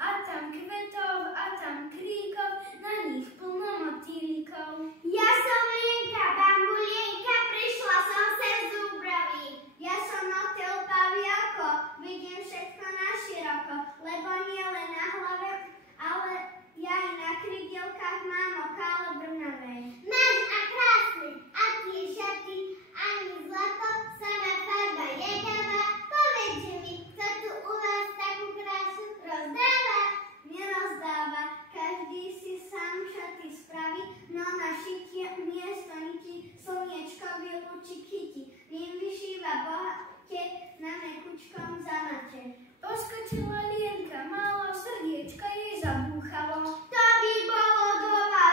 a tam kvetov, a tam kríkov, na nich plno motýlikov. Ja som Lienka, bambulienka, prišla som sa z Dúbravy. Ja som motýl paviako, vidím všetko naširoko, lebo nie len na hlave, ale ja aj na krydielkách mám okále brnavej. Máš a krásny, a tie šaty, ani zlato, samá farba jegavá. Povedz mi, kto tu u vás takú krásu rozdáva? Nerozdáva, každý si sám šaty spraví, no na šitie miesto niti slniečko vylúči kyti. Ním vyšíva bohate na mekučkom zamate. Poskočila Lienka, malo srdiečko jej zabúchalo. To by bolo doma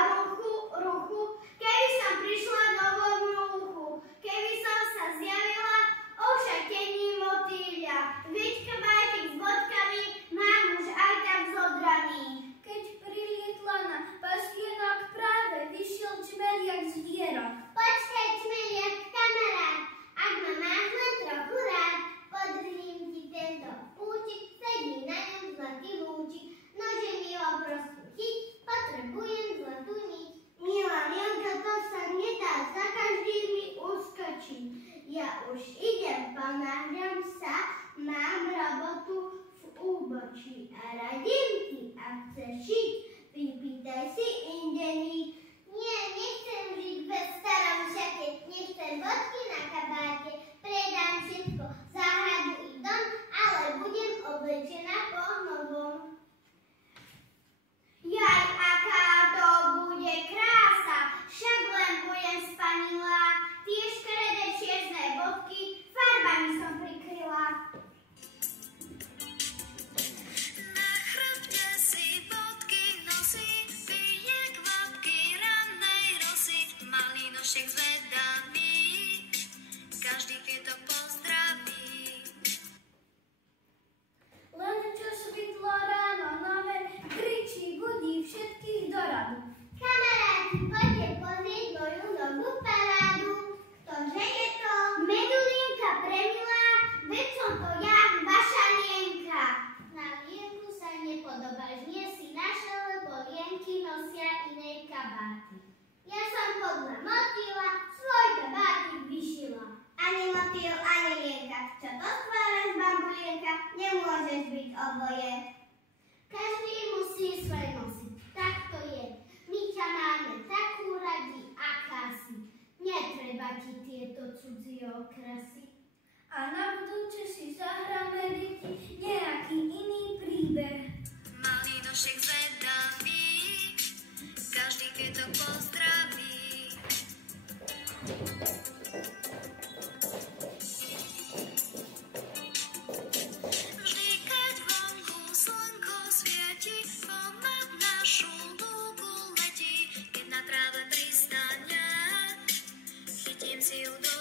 ruchu, keby som prišla do vodnúchu, keby som sa zjavila ošatení motýľa. Veď kabátik s bodkami mám už aj tak zodraný. Keď prilietla na pastienok, práve vyšiel čmeliak z dierok. Počkaj, čmeliak, kamarát, ak ma máš len trochu rád, podrním ti tento pútik, sedí na ňom zlatý lúčik, nože mi ho prosím chyť, potrebujem zlatú niť. Milá Lienka, to sa nedá, za každý mi uskočí. Ja už idem, ponáhľam sa, mám robotu v úbočí a radím ti, ak chceš šiť, pripýtaj si indeník. Nie, nechcem žiť bez starom šate, nechcem bodky na kabáte, predám všetko, záhradu i dom, ale budem oblečená po novom. Jaj, aká to bude krása, však len budem spanilá, tie škaredé čierne bodky farbami som prikryla. Na chrbte si bodky nosí, pije kvapky rannej rosy, malý nošek zvedavý, každý kvietok pozdraví. Len čo svitlo ráno nové, kričí, budí všetkých do radu. Kamaráti, poďte pozrieť moju novú parádu. Ktože je to? Medulienka premilá, veď som to ja, vaša Lienka. Na Lienku sa nepodobáš, nie si naša, lebo Lienky nosia iné kabáty. Ja som podľa motýla svoj kabátik vyšila. Ani motýl, ani Lienka, čo to skváraš, bambulienka, nemôžeš byť oboje. Každý musí svoje nosiť, tak to je. My ťa máme takú radi, aká si. Netreba ti tieto cudzie okrasy. A na budúce si zahráme, deti, nejaký iný príbeh. Malý nošek zvedavý, každý kvietok pozdraví. Vždy, keď vonku slnko svieti, ponad našu lúku letí, keď na tráve pristane, chytím si ju do